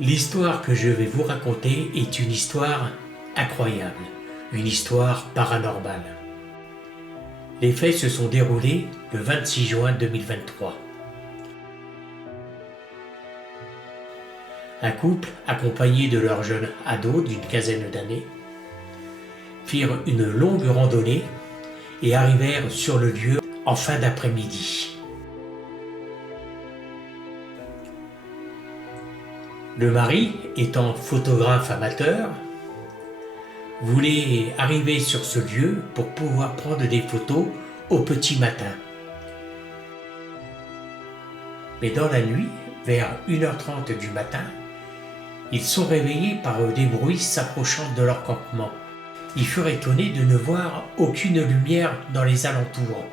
L'histoire que je vais vous raconter est une histoire incroyable, une histoire paranormale. Les faits se sont déroulés le 26 juin 2023. Un couple, accompagné de leur jeune ado d'une quinzaine d'années, firent une longue randonnée et arrivèrent sur le lieu en fin d'après-midi. Le mari, étant photographe amateur, voulait arriver sur ce lieu pour pouvoir prendre des photos au petit matin. Mais dans la nuit, vers 1h30 du matin, ils sont réveillés par des bruits s'approchant de leur campement. Ils furent étonnés de ne voir aucune lumière dans les alentours.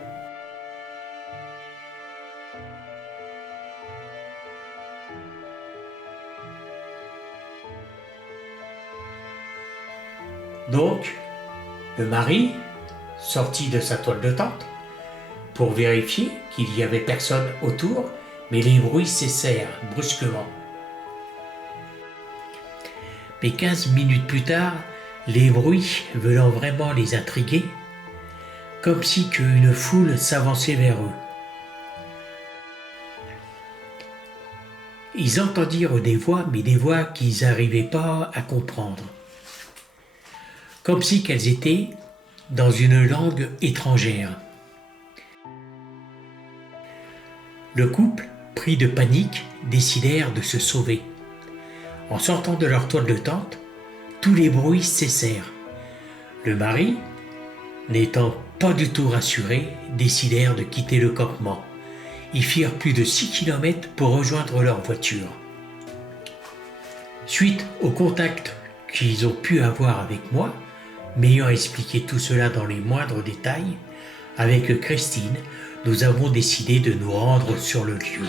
Donc, le mari sortit de sa toile de tente pour vérifier qu'il n'y avait personne autour, mais les bruits cessèrent brusquement. Mais 15 minutes plus tard, les bruits venant vraiment les intriguer, comme si qu'une foule s'avançait vers eux. Ils entendirent des voix, mais des voix qu'ils n'arrivaient pas à comprendre. Comme si qu'elles étaient dans une langue étrangère. Le couple, pris de panique, décidèrent de se sauver. En sortant de leur toile de tente, tous les bruits cessèrent. Le mari, n'étant pas du tout rassuré, décidèrent de quitter le campement. Ils firent plus de 6 km pour rejoindre leur voiture. Suite au contact qu'ils ont pu avoir avec moi, m'ayant expliqué tout cela dans les moindres détails, avec Christine, nous avons décidé de nous rendre sur le lieu.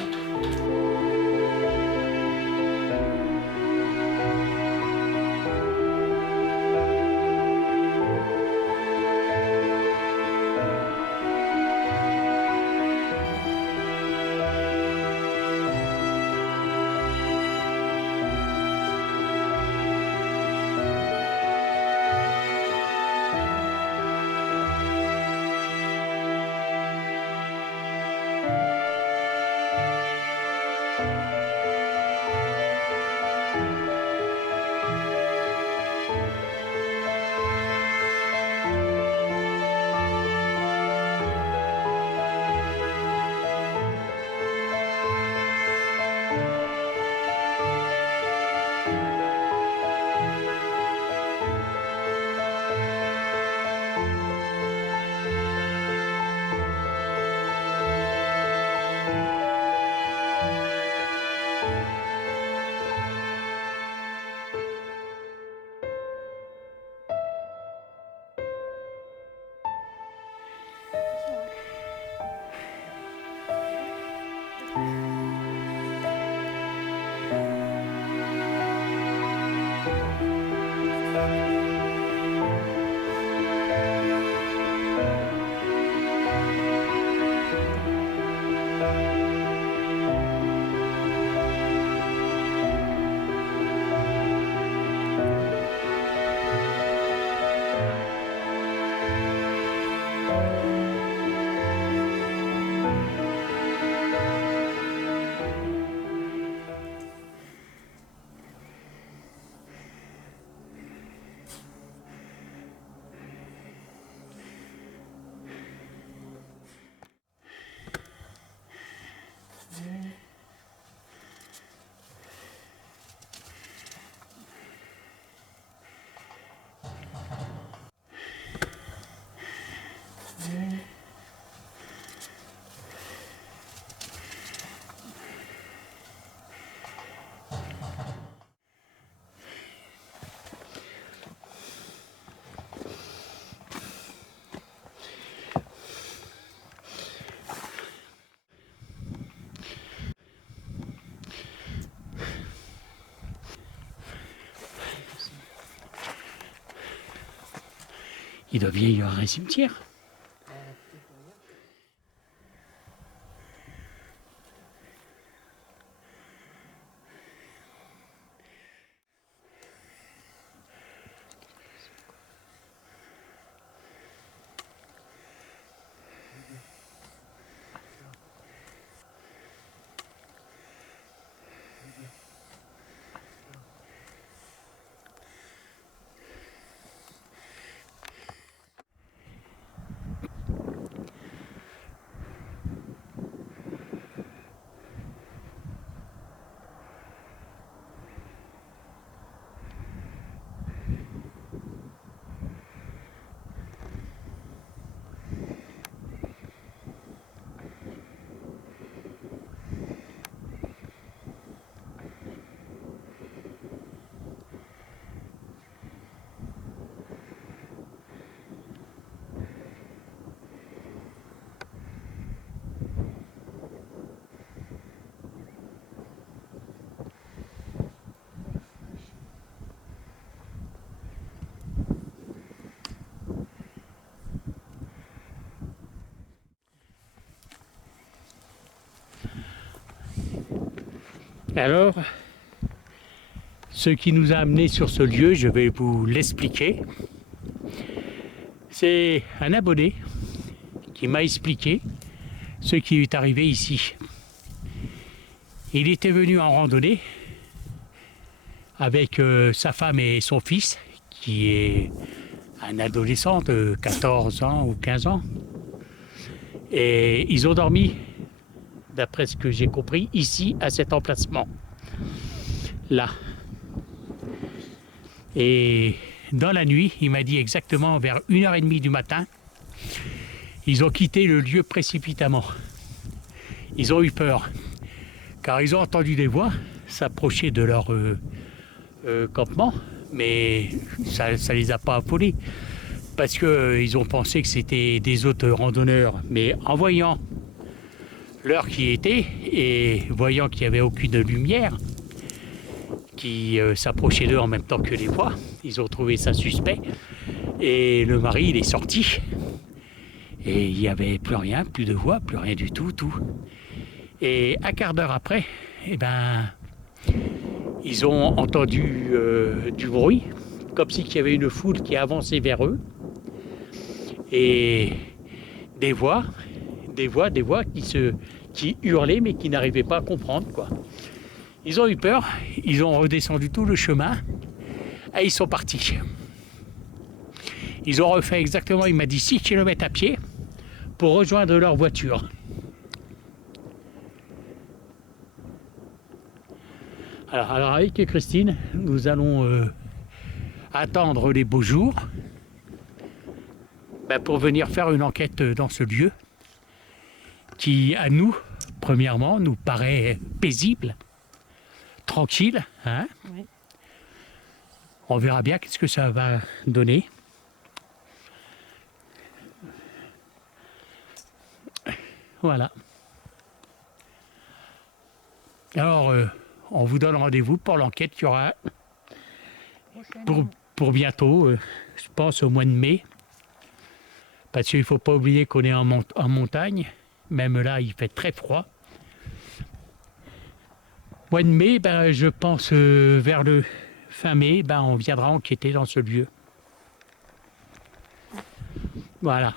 Il doit bien y avoir un cimetière. Alors, ce qui nous a amenés sur ce lieu, je vais vous l'expliquer. C'est un abonné qui m'a expliqué ce qui est arrivé ici. Il était venu en randonnée avec sa femme et son fils, qui est un adolescent de 14 ans ou 15 ans. Et ils ont dormi, d'après ce que j'ai compris, ici, à cet emplacement. Là. Et dans la nuit, il m'a dit exactement vers 1h30 du matin, ils ont quitté le lieu précipitamment. Ils ont eu peur, car ils ont entendu des voix s'approcher de leur campement, mais ça ne les a pas affolés, parce qu'ils ont pensé que c'était des autres randonneurs. Mais en voyant l'heure qui était, et voyant qu'il n'y avait aucune lumière qui s'approchait d'eux en même temps que les voix, ils ont trouvé ça suspect, et le mari il est sorti, et il n'y avait plus rien, plus de voix, plus rien du tout, tout. Et un quart d'heure après, eh ben, ils ont entendu du bruit, comme si il y avait une foule qui avançait vers eux, et des voix qui hurlaient mais qui n'arrivaient pas à comprendre, quoi. Ils ont eu peur, ils ont redescendu tout le chemin et ils sont partis. Ils ont refait exactement, il m'a dit 6 km à pied pour rejoindre leur voiture. Alors avec Christine, nous allons attendre les beaux jours pour venir faire une enquête dans ce lieu qui, à nous, premièrement, nous paraît paisible, tranquille. Hein, oui. On verra bien qu'est-ce que ça va donner. Voilà. Alors, on vous donne rendez-vous pour l'enquête qu'il y aura pour bientôt, je pense au mois de mai. Parce qu'il ne faut pas oublier qu'on est en montagne. Même là, il fait très froid. Mois de mai, je pense vers le fin mai, on viendra enquêter dans ce lieu. Voilà.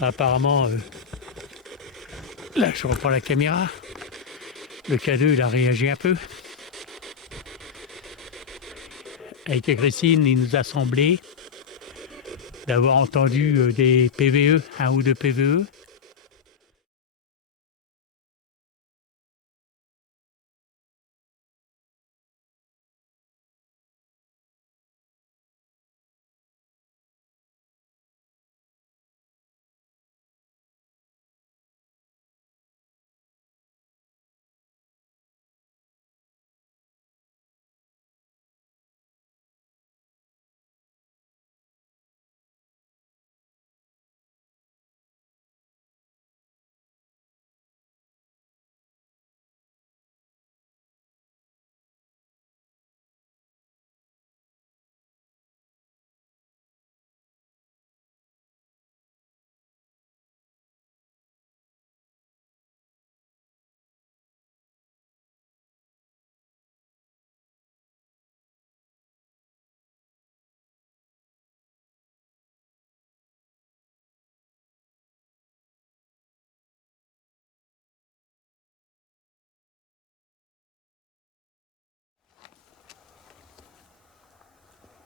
Apparemment, là je reprends la caméra. Le K2 il a réagi un peu. Avec Christine, il nous a semblé d'avoir entendu des PVE, un ou deux PVE.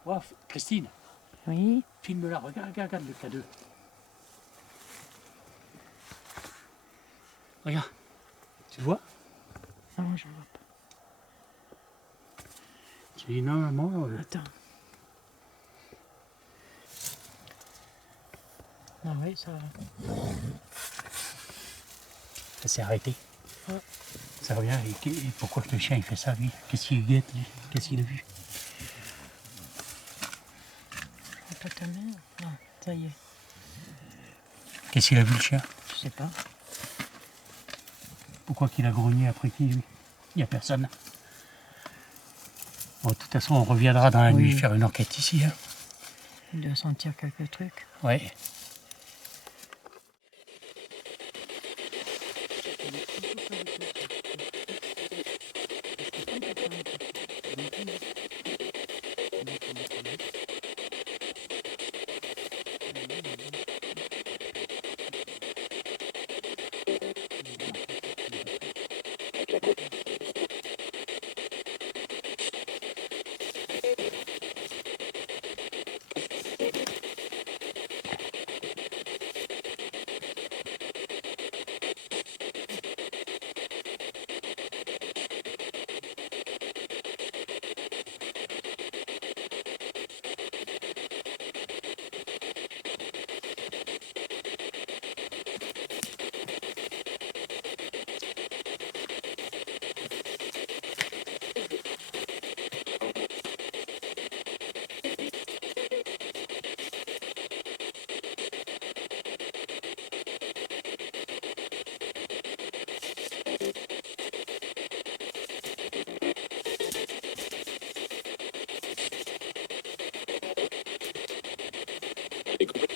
Wow, Christine, Oui, filme-la, regarde le K2. Regarde, tu vois? non, je vois pas. Tu dis normalement, Attends. Non, oui, ça. ça s'est arrêté. Ouais. Ça revient, et pourquoi le chien il fait ça lui? Qu'est-ce qu'il guette lui? Qu'est-ce qu'il a vu? Pas ta mère. Non, ça y est. Qu'est-ce qu'il a vu le chien? Je sais pas. Pourquoi qu'il a grogné après qui lui? Il n'y a personne. Bon, de toute façon, on reviendra dans la nuit faire une enquête ici. Hein. Il doit sentir quelques trucs. Ouais. Écoute.